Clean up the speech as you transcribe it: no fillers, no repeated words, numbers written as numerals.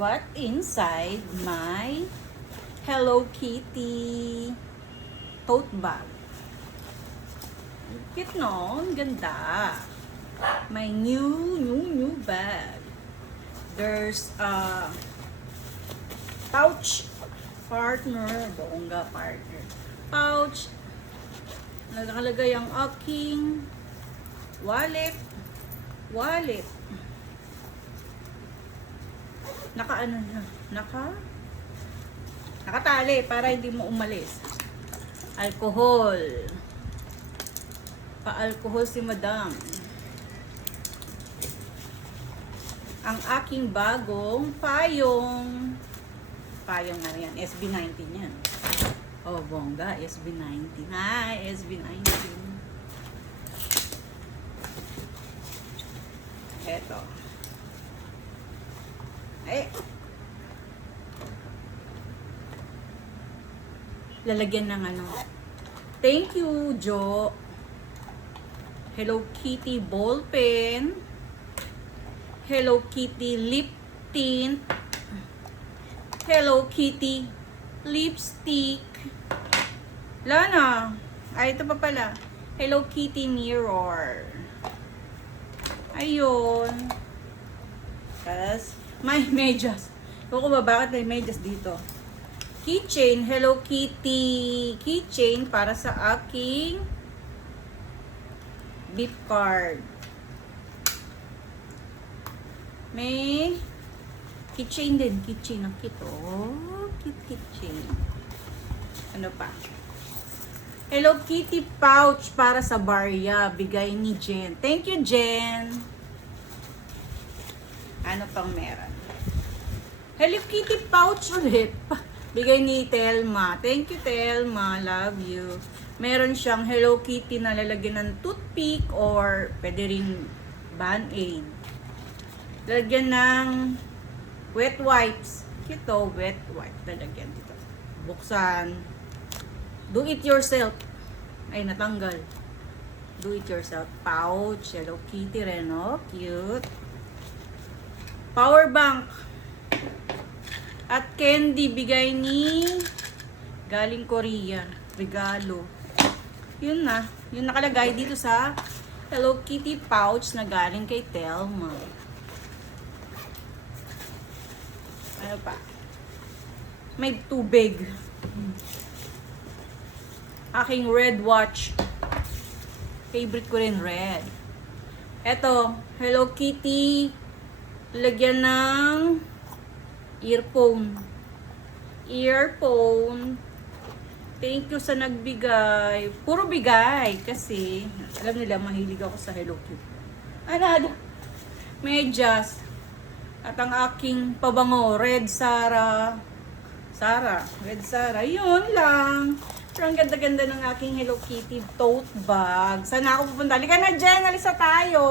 what inside my Hello Kitty tote bag. Cute no? Ang ganda. My new bag. There's a pouch partner. Bongga partner. Pouch. Nakalagay ang aking wallet. Nakatali para hindi mo umalis. Alcohol. Pa-alcohol si madam. Ang aking bagong payong. Payong na yan. SB19 yan. Oh, bongga. SB19. Hi, SB19. Eto. Lalagyan ng ano. Thank you, Jo. Hello Kitty ball pen. Hello Kitty lip tint. Hello Kitty lipstick. Lana. Ay, ito pa pala. Hello Kitty mirror. Ayun. Tapos, may medyas. Ewan ko ba bakit may medyas dito. Keychain. Hello Kitty. Keychain para sa aking beep card. May keychain din. Keychain. Ang cute. Oh, cute keychain. Ano pa? Hello Kitty pouch para sa barya. Bigay ni Jen. Thank you, Jen. Ano pang meron? Hello Kitty pouch ulit. Bigay ni Telma. Thank you, Telma. Love you. Meron siyang Hello Kitty na lalagyan ng toothpick or pwede rin Band-Aid. Lalagyan ng wet wipes. Ito, wet wipe. Lalagyan dito. Buksan. Do it yourself. Ay, natanggal. Do it yourself. Pouch. Hello Kitty rin, oh. Cute. Power bank. At candy, bigay ni galing Korea. Regalo. Yun na. Yun nakalagay dito sa Hello Kitty pouch na galing kay Telma. Ano pa? May tubig. Aking red watch. Favorite ko rin red. Eto, Hello Kitty. Lagyan ng earphone. Thank you sa nagbigay. Puro bigay kasi alam nila mahilig ako sa Hello Kitty. Ano? Medyas. At ang aking pabango, Red Sara. Red Sara. Yun lang. Pero ang ganda-ganda ng aking Hello Kitty tote bag. Saan ako pupunta? Halika na, Jen. Alisa tayo.